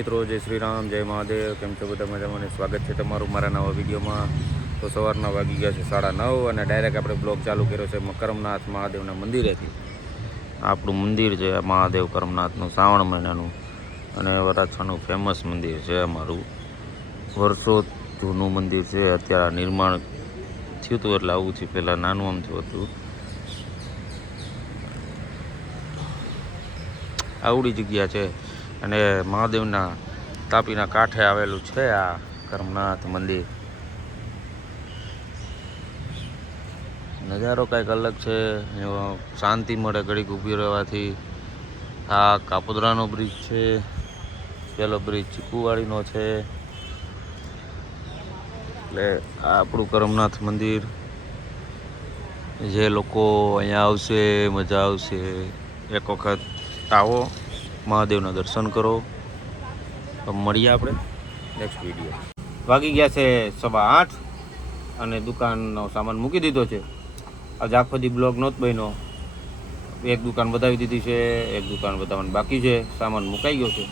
મિત્રો, જય શ્રી રામ, જય મહાદેવ. કેમ છો બધા મજામાં? સ્વાગત છે તમારું મારા નવા વિડીયોમાં. તો સવારના વાગી ગયા છે 9:30 અને ડાયરેક્ટ આપણે બ્લોગ ચાલુ કર્યો છે કરમનાથ મહાદેવના મંદિરેથી. આપણું મંદિર છે મહાદેવ કરમનાથનું, શ્રાવણ મહિનાનું અને વરાછાનું ફેમસ મંદિર છે અમારું. વર્ષો જૂનું મંદિર છે. અત્યારે નિર્માણ થયું હતું એટલે આવું છે. પહેલાં નાનું આમ થયું હતું. આવડી જગ્યા છે અને મહાદેવના તાપીના કાંઠે આવેલું છે આ કરમનાથ મંદિર. નજારો કંઈક અલગ છે, શાંતિ મળે ઘડીક ઊભી રહેવાથી. આ કાપોદરાનો બ્રિજ છે, પેલો બ્રિજ ચીકુવાડીનો છે. એટલે આ આપણું કરમનાથ મંદિર. જે લોકો અહીંયા આવશે મજા આવશે. એક વખત આવો, મહાદેવના દર્શન કરો. તો મળીએ આપણે નેક્સ્ટ વિડીયો. વાગી ગયા છે 8:15 અને દુકાનનો સામાન મૂકી દીધો છે. આજે આખો દી બ્લોગ નહોતો બન્યો. એક દુકાન બતાવી દીધી છે, એક દુકાન બતાવવાની બાકી છે. સામાન મુકાઈ ગયો છે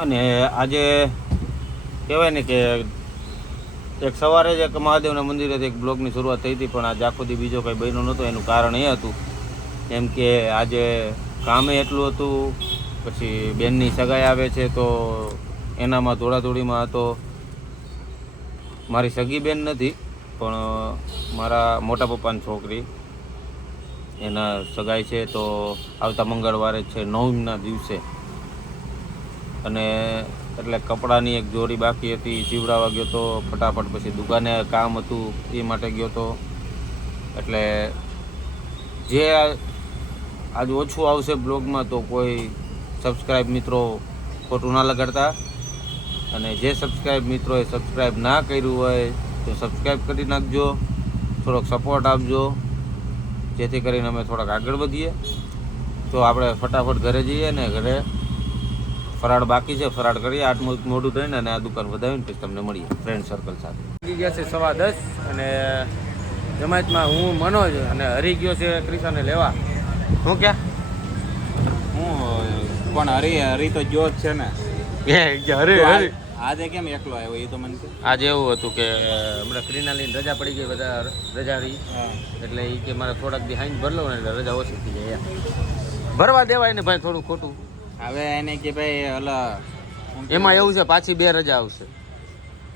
અને આજે કહેવાય ને કે એક સવારે જ એક મહાદેવના મંદિરેથી એક બ્લોગની શરૂઆત થઈ હતી, પણ આજે આખો દી બીજો કંઈ બન્યો નહોતો. એનું કારણ એ હતું એમ કે આજે કામે એટલું હતું, પછી બેનની સગાઈ આવે છે તો એનામાં દોડાદોડીમાં હતો. મારી સગી બેન નથી પણ મારા મોટા પપ્પાની છોકરી, એના સગાઈ છે. તો આવતા મંગળવારે છે 9મના દિવસે. અને એટલે કપડાની એક જોડી બાકી હતી, સીવડાવવા ગયો તો ફટાફટ. પછી દુકાને કામ હતું એ માટે ગયો તો. એટલે જે આજ ઓછું આવશે બ્લોગમાં તો કોઈ સબસ્ક્રાઈબ મિત્રો ખોટું ના લગાડતા. અને જે સબસ્ક્રાઈબ મિત્રોએ સબસ્ક્રાઈબ ના કર્યું હોય તો સબસ્ક્રાઈબ કરી નાખજો. થોડોક સપોર્ટ આપજો જેથી કરીને અમે થોડાક આગળ વધીએ. તો આપણે ફટાફટ ઘરે જઈએ ને ઘરે ફરાળ બાકી છે, ફરાળ કરીએ. આટલું મોડું થઈને અને આ દુકાન વધાવીને પછી તમને મળીએ ફ્રેન્ડ સર્કલ સાથે. વાગી ગયા છે 10:15 અને જમાતમાં હું મનોજ અને હરી ગયો છે ક્રિશાને લેવા. હું ક્યાં હું પણ હરી તો જો જ છે ને. હરી આજે કેમ એકલો આવ્યો એ તો મને આજે એવું હતું કે હમણાં ક્રીના લઈને રજા પડી ગઈ, બધા રજા રહી એટલે એ કે મારે થોડાક દી હાઈન ભરલો ને એટલે રજા ઓછી થઈ જાય. ભરવા દેવાય ને ભાઈ થોડું ખોટું. હવે એને કે ભાઈ ઓલા એમાં એવું છે પાછી 2 રજા આવશે.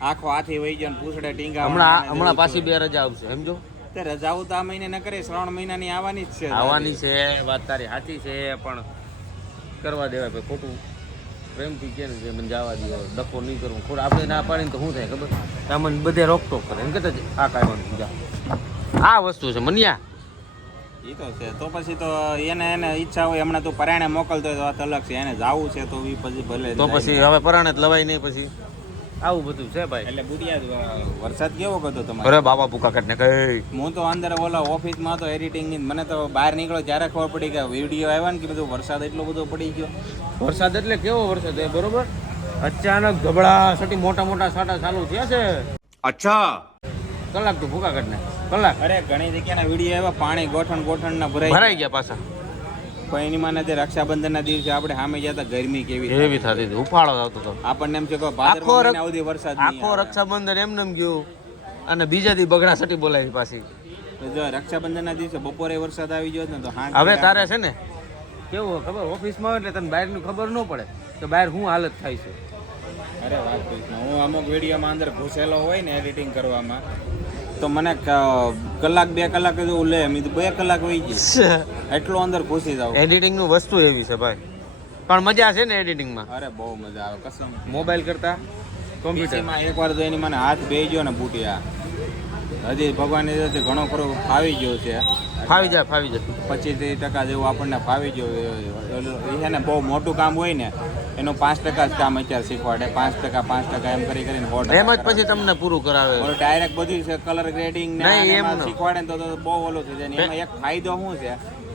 આખો હાથી વહી ગયો ને પૂછડે ટીંગા. હમણાં પાછી 2 રજા આવશે, સમજો. તે રજાઓ તો આ મહિને ન કરે, શ્રાવણ મહિનાની આવવાની જ છે. આવવાની છે, વાત તારી સાચી છે, પણ કરવા દેવાય ભાઈ. ખોટું પ્રેમથી કે ને મને જવા દો, ડખો નહીં કરવું. ખોટું આપણે ના પાડીને તો શું થાય ખબર? તમને બધે રોકટોક કરે એમ કહેતા આ કાઢવાનું પૂજા. આ વસ્તુ છે મનિયા. એ તો છે. તો પછી તો એને ઈચ્છા હોય હમણાં તું પરાણે મોકલતો હોય તો વાત અલગ છે. એને જાવું છે તો એ પછી ભલે. તો પછી હવે પરાણે જ લવાય નહીં. પછી આવું બધું છે ભાઈ. એટલે બુટિયા વરસાદ કેવો હતો તમારે? અરે બાબા ભૂકા કાઢને કઈ. હું તો અંદર ઓલા ઓફિસમાં હતો એડિટિંગની. મને તો બહાર નીકળ્યો ત્યારે ખબર પડી કે વિડીયો આવ્યા ને કે બધું વરસાદ એટલો બધો પડી ગયો. વરસાદ એટલે કેવો વરસાદ છે બરોબર. અચાનક ધબડા સટી મોટા મોટા સાટા ચાલુ થયા છે. અચ્છા કલાક તો ભૂકા કાઢને કલાક. અરે ઘણી જગ્યાના વિડીયો આવ્યા, પાણી ગોઠણ ના ભરાઈ ગયા પાછા. પણ એની માને તે રક્ષાબંધનના દિવસે આપણે સામે ગયા હતા, ગરમી કેવી થતી હતી, ઉફાળો આવતો હતો. આપણને એમ છે કે ભાદરવા સુધી વરસાદ આખો રક્ષાબંધન એમને ગયું અને બીજા દી બગડા સટી બોલાવી પાછી. જો રક્ષાબંધનના દિવસે બપોરે વરસાદ આવી ગયો ને તો હવે તારે છે ને કેવું ખબર, ઓફિસમાં એટલે તને બહારની ખબર ન પડે કે બહાર શું હાલત થાય છે. અરે વાત કરીશ ને, હું અમુક વિડીયોમાં અંદર ઘૂસેલો હોય ને એડિટિંગ કરવામાં તો મને કલાક 2 કલાક જેવું લે. મેં 2 કલાક વહી ગઈ એટલો અંદર ઘૂસી જાવ. એડિટિંગ નું વસ્તુ એવી છે ભાઈ, પણ મજા છે ને એડિટિંગમાં. અરે બહુ મજા આવે કસમ. મોબાઈલ કરતા કોમ્પ્યુટરમાં એકવાર તો એની મને હાથ બેહી ગયો ને બુટિયા, હજી ભગવાનની રીતે ઘણો ખરો ફાવી ગયો છે. ફાવી જાય 25-30% જેવું આપણને ફાવી ગયો. છે ને બહુ મોટું કામ હોય ને એનું 5% જ કામ અત્યારે શીખવાડે. 5% એમ કરીને 100%. એમ જ પછી તમને પૂરું કરાવે. ડાયરેક્ટ બધું કલર ગ્રેડિંગ ને શીખવાડે ને તો બહુ ઓલું થઈ જાય. એમાં એક ફાયદો શું છે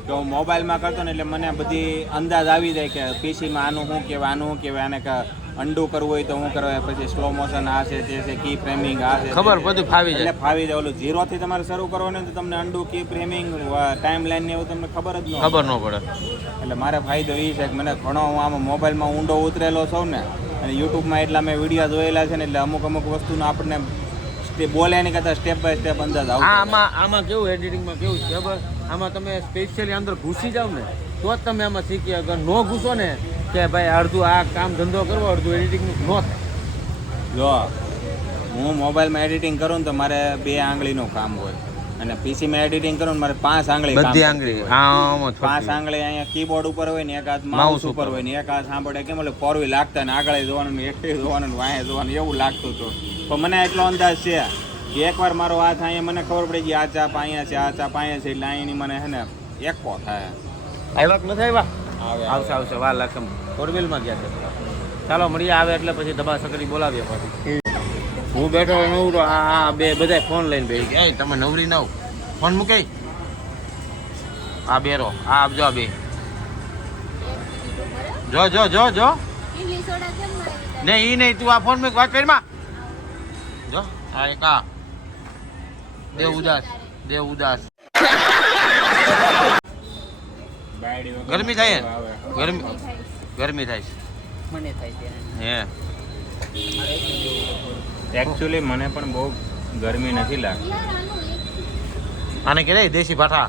કે હું મોબાઈલમાં કરતો ને એટલે મને બધી અંદાજ આવી જાય કે પીસીમાં આનું શું કહેવાય આનું શું કહેવાય આને અંડું કરવું હોય તો શું કરવાય પછી સ્લો મોશન આ છે તે છે કી ફ્રેમિંગ આ છે ખબર બધું ફાવી જાય એટલે ફાવી જાય ઓલું 0 થી તમારે શરૂ કરવાનું તો તમને અંડું કી ફ્રેમિંગ ટાઈમ લાઈન ને એવું તમને ખબર જ ખબર ન પડે એટલે મારે ફાયદો એ છે કે મને ઘણો હું આમાં મોબાઈલમાં ઊંડો ઉતરેલો છું ને અને યુટ્યુબમાં એટલા મેં વિડીયો જોયેલા છે ને એટલે અમુક વસ્તુનો આપણને બોલે એની કરતાં સ્ટેપ બાય સ્ટેપ અંદાજ આવતો આમાં કેવું એડિટિંગમાં કેવું છે ખબર આમાં તમે સ્પેશિયલી અંદર ઘૂસી જાવ ને તો જ તમે આમાં શીખી અગર ન ઘૂસો ને કે ભાઈ અડધું આ કામ ધંધો કરવો અડધું એડિટિંગનું ન થાય જો હું મોબાઈલમાં એડિટિંગ કરું ને તો મારે 2 આંગળીનું કામ હોય અને પીસીમાં એડિટિંગ કરું ને મારે 5 આંગળી બધી આંગળી હા 5 આંગળી અહીંયા કીબોર્ડ ઉપર હોય ને એક હાથ માઉસ ઉપર હોય ને એક હાથ સાંભળે કેમ એટલે ફોરવી લાગતા ને આગળ જોવાનું એકઠી જોવાનું વાંહે જોવાનું એવું લાગતું હતું પણ મને એટલો અંદાજ છે કે એકવાર મારો હાથ અહીંયા મને ખબર પડી ગઈ આ ચાપ અહીંયા છે આ ચાપ અહીંયા છે એટલે અહીંની મને હે ને એકો થાય આવ્યા કે નથી આવ્યા આવશે વાર લાગશે ફોર વ્હીલમાં ગયા છે ચાલો મળીએ આવે એટલે પછી દબા સકડી બોલાવીએ પછી હું બેઠો નવરો આ બધા ફોન લઈને બેસી ગયા તમે નવરી નવ ફોન મૂકે આ બેરો આ આપજો આ બે જો નહીં ઈ નહીં તું આ ફોન માં વાત કરી માં જો આ એક આ દેવ ઉદાસ ગરમી થાય ગરમી થાય મને થાય છે હે એકચ્યુઅલી મને પણ બહુ ગરમી નથી લાગતી આને કે દેશી ભાઠા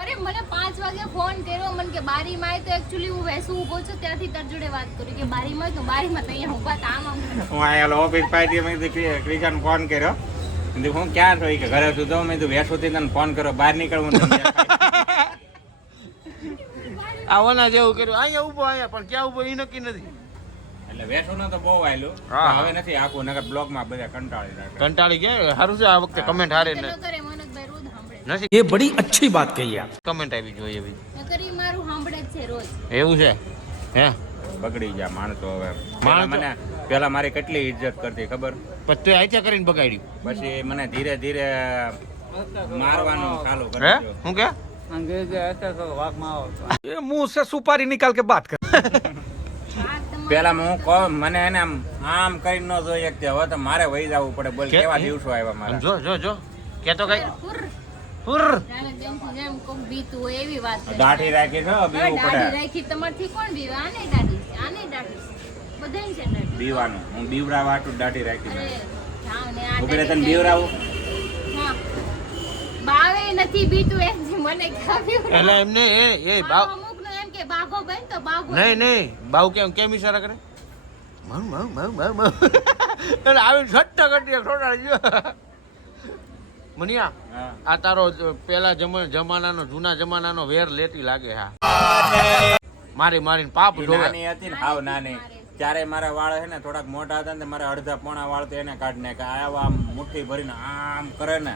અરે મને 5 વાગે ફોન કર્યો મને કે બારીમાં તો એકચ્યુઅલી હું વેસું ઊભો છું ત્યાંથી તાર જોડે વાત કરી કે બારીમાં તો અહીંયા ઊભા હતા આમ હું અહીંયા ઓફિસ પાર્ટી મેં ક્રિશન ફોન કર્યો હું ક્યાં છો કે ઘરે છું તો મેં તો વેસુથી તને ફોન કર્યો બહાર નીકળવું આવવાના જેવું કર્યું અહીંયા ઊભો અહીંયા પણ ક્યાં ઊભો એ નક્કી નથી એટલે વેસુનો તો બહુ આયલું હવે નથી આખું નગર બ્લોગમાં બધા કંટાળી ગયા સારું છે આ વખતે કમેન્ટ હારે કરે મનોજભાઈ રોજ સાંભળે નથી ये बड़ी अच्छी बात कही आप કમેન્ટ આવી જોઈએ એવી નકરી મારું સાંભળે જ છે રોજ એવું છે હે બગડી ગયા માણસો હવે માણસો- મને પેલા મારી કેટલી ઇજ્જત કરતી ખબર પછી તું આઈથે કરીને બગાડ્યું પછી મને ધીરે ધીરે મારવાનું ચાલુ હે કરી શું કે ये मुंह से सुपारी निकाल के बात कर પેલા હું કહું મને એને આમ કરીને ન જોઈએ કે હવે તો મારે વહી જવું પડે બોલ કે- કેવા દિવસો આવ્યા મારા જો કેતો કઈ હુર જેમ કોક બીતું હોય એવી વાત કરે. દાઢી રાખી છે હવે બીવું દાઢી પડે રાખી તમારથી કોણ બીવે આને દાઢી છે, આને દાઢી છે. બધાય છે દાઢી. બીવાનું હું બીવરા વાટું દાઢી રાખી અરે છે જાઓ ને આ ઉભી રહે તને દાઢી બીવરાવું હા. બાવે નથી બીતું એમ જે મને ખાવ્યું એટલે એમને એ બાવ અમુકનો એમ કે બાઘો બન તો બાઘો નહીં બાવ કેમ ઈશારા કરે માવ એટલે આવી છટ્ટા કરી છોડાડી જો મનિયા હા. આ તારો પેલા જમાનાનો જૂના જમાનાનો વેર લેતી લાગે હા મારીને પાપ ઈ ધોવે નાની હતી ને હાવ નાની ત્યારે મારા વાળ છે ને થોડાક મોટા હતા ને મારા અડધા પોણા વાળ તો એને કાઢ નાખે આમ મુઠ્ઠી ભરીને આમ કરે ને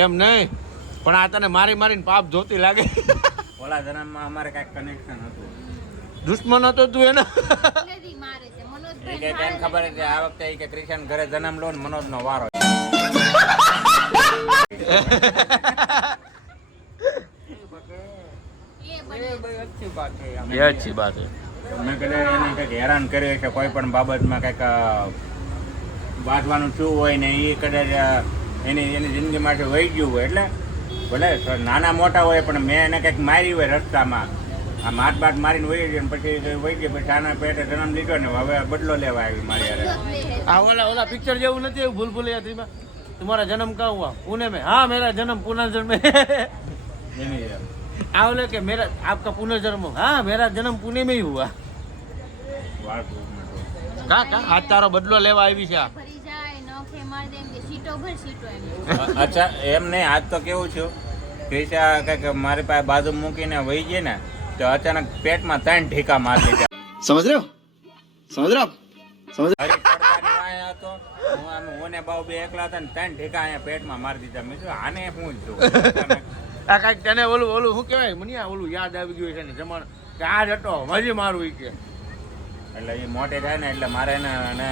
એમ નહીં પણ આ તને મારીને પાપ ધોતી લાગે ઓલા જન્મમાં અમારે કાંઈક કનેક્શન હતું દુશ્મન હતો તું એનો એટલેથી મારે છે એ મનોજભાઈ કે કેમ ખબર છે આ વખતે ઈ કે ક્રિશન ઘરે જન્મ લો ને મનોજનો વારો अच्छी बात है એ અચ્છી બાત છે મેં કદાચ એને કંઈક હેરાન કર્યું છે કોઈ પણ બાબતમાં કંઈક બાંધવાનું શું હોય ને એ કદાચ એની જિંદગી માટે વહી ગયું હોય એટલે ભલે નાના મોટા હોય પણ મેં એને કંઈક મારી હોય રસ્તામાં આ માટ બાટ મારીને વહી ગઈ પછી વહી ગઈ પછી આના પેટે જન્મ લીધો ને હવે બદલો લેવા આવી મારી યારે આ ઓલા પિક્ચર જેવું નથી એવું ભૂલ થીમાં तुम्हारा जन्म कहाँ हुआ पुणे में हाँ मेरा जन्म पुनर्जन्म में એની बोले कि मेरा आपका पुनर्जन्म हाँ मेरा जन्म पुणे में ही हुआ વાળ ફૂંકમાં તો. का आज तारो बदलो लेवा આવી છે આ ભરી જાય નખે માર દે એમ કે સીટો ભર સીટો એમ અચ્છા એમ નહીં આજ તો કેવું છું ક્રિશા કંઈક મારી પાસે બાજુ મૂકીને વહી ગઈ ને તો અચાનક પેટમાં 3 ઢીકા મારી દીધા समझ रहे हो હરી પડતાની વાંહે હતો હું ને બાવ બે એકલા હતા ને 3 ઢીકા અહીંયા પેટમાં મારી દીધા મેં કીધું આને શું છું આ કાંઈક તને ઓલું શું કહેવાય મનિયા ઓલું યાદ આવી ગયું છે ને જમાનો કે આ જ હતો મજી મારું ઈ કે એટલે એ મોટે થાય ને એટલે મારે ને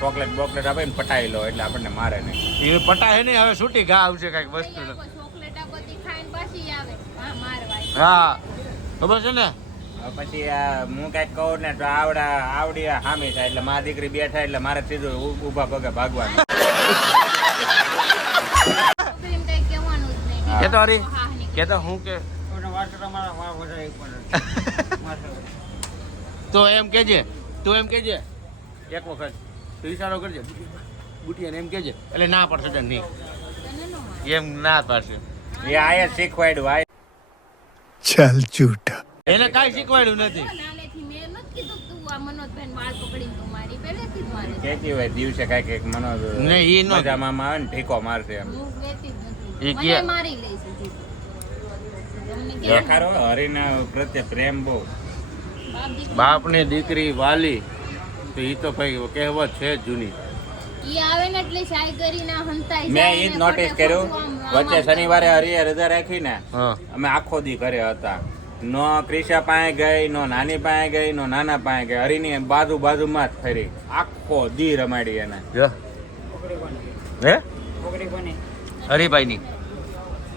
ચોકલેટ બોકલેટ આપે ને પટાઈ લો એટલે આપણને મારે નહીં એ પટા હે ને હવે છૂટી ઘા આવશે કાંઈક વસ્તુ ચોકલેટ આપતી ખાઈને પાછી હા મારવાય. હા ખબર છે ને પછી હું કઈક કહું ને તો આવડી હામી થાય એટલે મારી દીકરી બેઠા એટલે મારે સીધું ઊભા પગે ભાગવાનું. છોકરીને કઈ કહેવાનું જ નહીં. કે તો હરી હા, નહીં. કે તો હું કે તો એમ કેજે તું એમ કેજે એક વખત તું ઈશારો કરજે બુટિયાને એમ કેજે એટલે ના પડશે તને નહીં તને નો મારે. એમ ના પડશે એ આયે શીખવાડ્યું આય. चल झूठा એને કાંઈ શીખવાડ્યું નથી નાનેથી મેં નથી કીધું કે તું આ મનોજભાઈને વાળ પકડીને તું મારી પહેલેથી જ મારે છે. કેતી હોય દિવસે કઈક એક મનો નહીં, ઈ નો. મજામાં આવે ને ઠીકો મારશે એમ. હું લેતી જ એ નથી. કે- મને મારી લે છે જીત. તમને કેમ? દેખાડો હરિના પ્રત્યે પ્રેમ બહુ. બાપ દીકરી. બાપની દીકરી વાલી તો એ તો ભાઈ કહેવત છે જ જૂની ઈ આવે ને એટલે ચાય કરીને હંતાઈ મેં જાય એ જ ને નોટિસ ખોટે કર્યું ખોટું આમ વચ્ચે આમ શનિવારે હરિએ રજા રાખી ને હા અમે આખો દી ઘરે હતા. નો ક્રિશા પાસે ગઈ, નો નાની પાસે ગઈ, નો નાના પાસે ગઈ. હરિની બાજુમાં જ ફરી આખો દી રમાડી એને. જો હે હરીભાઈની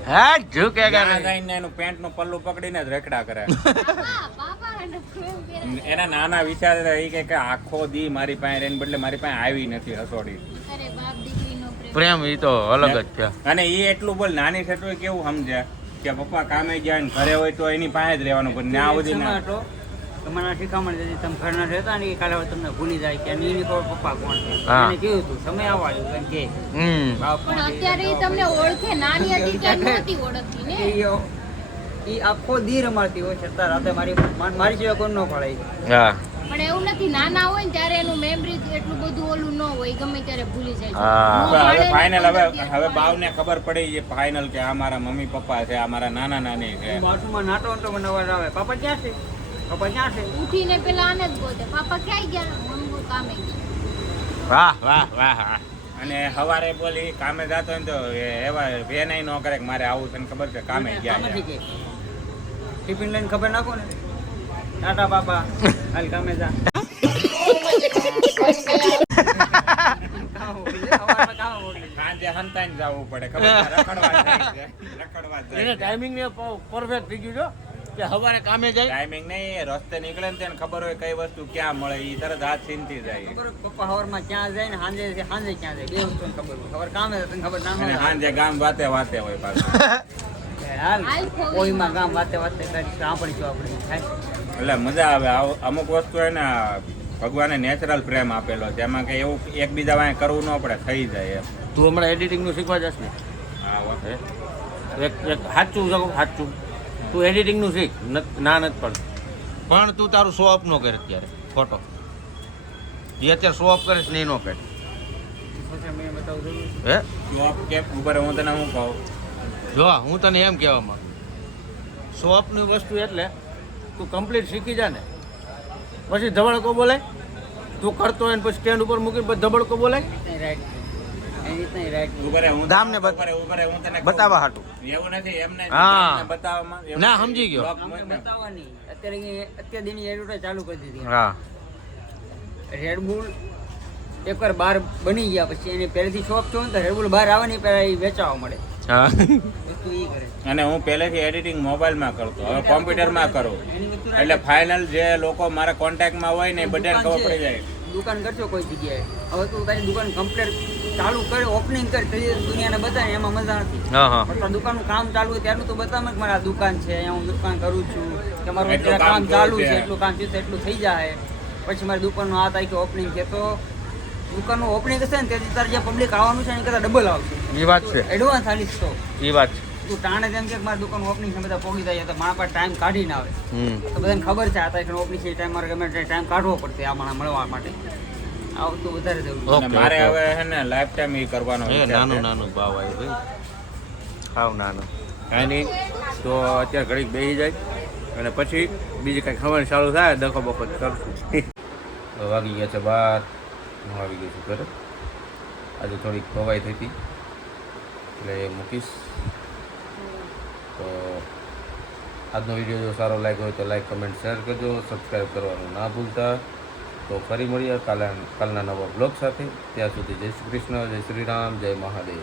હા ઝૂકે ત્યાં જઈને એનું પેન્ટ નું પલ્લું પકડીને જ રખડા કરે. બાપા અને પ્રેમ પહેરા. એના નાના વિચાર એ કે આખો દી મારી પાસે રહીને બદલે મારી પાસે આવી નથી હસોડી. અરે બાપ દીકરીનો પ્રેમ. પ્રેમ એ તો અલગ જ છે અને એ એટલું બોલ નાની છે તો કેવું સમજે કે પપ્પા કામે ગયા ને ઘરે હોય તો એની પાસે જ રહેવાનું પણ ના સુધી ના. તમારા શીખામણ દીધી તમે ઘરના રહેતા ને એ કાલે હવે તમને ભૂલી જાય કે એની ખબર પપ્પા કોણ છે હા. એને કીધું હતું સમય આવવા આવ્યો કેમ કે બાપ પણ અત્યારે ઈ તમને ઓળખે નાની હતી ત્યારે નહોતી ઓળખતી ને. એ આખો દી રમાડતી હોય છતાં રાતે મારી સિવાય કોઈ ન પડે હા પણ એવું નથી નાના હોય ને ત્યારે એનું મેમરી એટલું બધું ઓલું ન હોય ગમે ત્યારે ભૂલી જાય છે. હા. નો હવે મળે ને ફાઇનલ પંદર હવે દિવસ હવે મળે. બાવને ખબર પડી છે ફાઇનલ કે આ મારા મમ્મી પપ્પા છે આ મારા નાના નાની છે. બાજુમાં નાટો તો મને અવાજ આવે પાપા ક્યાં છે પાપા ક્યાં છે ઉઠીને પેલા આને જ ગોતે પાપા ક્યાંય ગયા મમ્મી કામે ગયા. વાહ વાહ વાહ વાહ અને સવારે બોલી કામે જતો હોય ને તો એવા વેનાઈ ન કરે કે મારે આવું તને ખબર છે કામે ગયા કામે છે. કે ટિફિન લઈને ખબર નાખો ને ટાટા બાપા હાલ કામે જા સાંજે હંતાઈને જવું પડે ખબર છે? રખડવા જાય છે. રખડવા જ એને જાય છે. ટાઈમિંગ ને પરફેક્ટ થઈ ગયું છે કે સવારે કામે જાય ટાઈમિંગ નહીં રસ્તે નીકળે ને તેને ખબર હોય કઈ વસ્તુ ક્યાં મળે એ તરત હાથ ચીંતી જાય. ખબર હોય પપ્પા સવારમાં ક્યાં જાય ને સાંજે ક્યાં જાય બે વસ્તુને ખબર હોય ખબર કામે તને ખબર ના અને હોય સાંજે ગામ વાતે હોય પાછું. હાલ હાલ ખોવી. કોઈમાં ગામ વાતે કરી સાંભળીશું આપણે થાય એટલે મજા આવે અમુક વસ્તુ એને ભગવાને નેચરલ પ્રેમ આપેલો છે એમાં કઈ એવું એકબીજા વાંહે કરવું ન પડે થઈ જાય એમ. તું હમણાં એડિટિંગ નું શીખવા જશ ને હા હો. હે? એક સાચું સાચું તું એડિટિંગ નું શીખ ના નથી પડતું પણ તું તારું શો અપ નો કરે અત્યારે ફોટો જે અત્યારે શો અપ કરે છે ને એ નો કરે સોશિયલ મીડિયા બતાવું જરૂર હે તું આપ કે ઉપર હું તને શું કહું જો હું તને એમ કહેવા માંગુ શો અપની વસ્તુ એટલે તું કમ્પ્લીટ શીખી જા ને પછી ધબડકો બોલાય તું કરતો હોય ને પછી સ્ટેન્ડ ઉપર મૂકીને પછી ધબડકો બોલાય રાઈટ એની રીતના રાઈટ ઉભરે હું ધામને ઉભરે હું તને કહું. બતાવવા હાટું એવું નથી એમને હા. તમને બતાવવામાં એવું ના, નથી. સમજી ગયો. બ્લોક અમને મૂકને. બતાવવાની અત્યારે દિનની એડવર્ટાઈઝ ચાલુ કરી દીધી હા રેડબુલ એકવાર બહાર બની ગયા પછી એની પહેલેથી શોપ થયો ને તો રેડબુલ બહાર આવે ને પહેલા એ વેચાવા મળે હા વસ્તુ એ કરે અને હું પહેલેથી એડિટિંગ મોબાઈલમાં કરતો હવે કોમ્પ્યુટરમાં કરું એની વસ્તુ એટલે ફાઇનલ જે લોકો મારા કોન્ટેક્ટમાં હોય ને એ બધાને ખબર પડી જાય. દુકાન કરશો કોઈ જગ્યાએ હવે તું તારી દુકાન કમ્પ્લીટ ચાલુ કરે ઓપનિંગ કરે તો દુનિયાને બતાવે એમાં મજા નથી હા હા પણ દુકાનનું કામ ચાલુ હોય ત્યારનું તો બતાવે કે મારા દુકાન છે અહીંયા હું દુકાન કરું છું કે મારું એટલું અત્યારે કામ કામ ચાલુ થયું છે છે. એટલું કામ થયું છે એટલું થઈ જાય પછી મારી દુકાનનું આ તારીખે ઓપનિંગ છે તો દુકાનનું ઓપનિંગ હશે ને તેથી તારે જે પબ્લિક આવવાનું છે એની કરતાં ડબલ આવશે એ વાત છે એડવાન્સ આલીશ તો એ વાત છે તું ટાણે જેમ કે મારી દુકાન ઓપનિંગ છે બધા પોગી જાય તો મારા પાસે ટાઈમ કાઢીને આવે હમ તો બધાને ખબર છે આ તારીખે ઓપનિંગ છે ટાઈમ મારે ગમે ટાઈમ કાઢવો પડશે આ માણસ મળવા માટે આવું તો વધારે જરૂર ઓકે, અને મારે ઓકે. હવે હે ને લાઈફ ટાઈમ એ કરવાનો એ વિચાર નાનું છે. નાનું ભાવ આવ્યું ભાઈ હાવ નાનું કાંઈ નહીં તો અત્યારે ઘડીક બેસી જાય અને પછી બીજી કાંઈ ખાવાનું ચાલુ થાય દખો બખો કરશું વાગી ગયા છે 12 હું આવી ગયો છું ઘરે આજે થોડીક ખવાઈ થઈ હતી એટલે મૂકીશ તો આજનો વિડીયો જો સારો લાગ્યો હોય તો લાઈક કમેન્ટ શેર કરજો સબસ્ક્રાઈબ કરવાનું ના ભૂલતા તો ફરી મળીએ કાલના નવા બ્લોગ સાથે ત્યાં સુધી જય શ્રી કૃષ્ણ જય શ્રી રામ જય મહાદેવ